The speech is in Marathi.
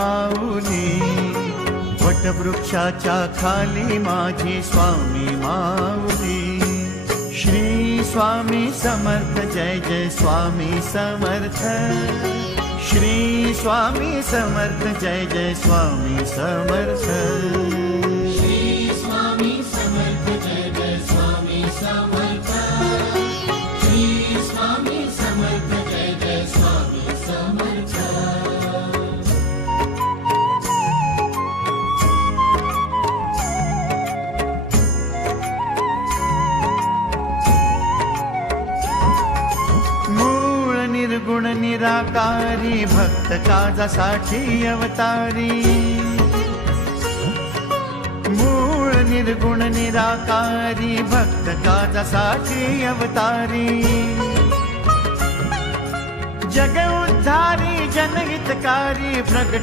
माऊली, वटवृक्षाच्या खाली माझी स्वामी माऊली. श्री स्वामी समर्थ, जय जय स्वामी समर्थ. श्री स्वामी समर्थ, जय जय स्वामी समर्थ. श्री स्वामी समर्थ, जय जय स्वामी समर्थ. श्री स्वामी समर्थ, जय जय स्वामी समर्थ. निर्गुण निराकारी, भक्त काजासाठी अवतारी. मूळ निर्गुण निराकारी, भक्त काजासाठी अवतारी. जग उद्धारी, जनहितकारी, प्रगट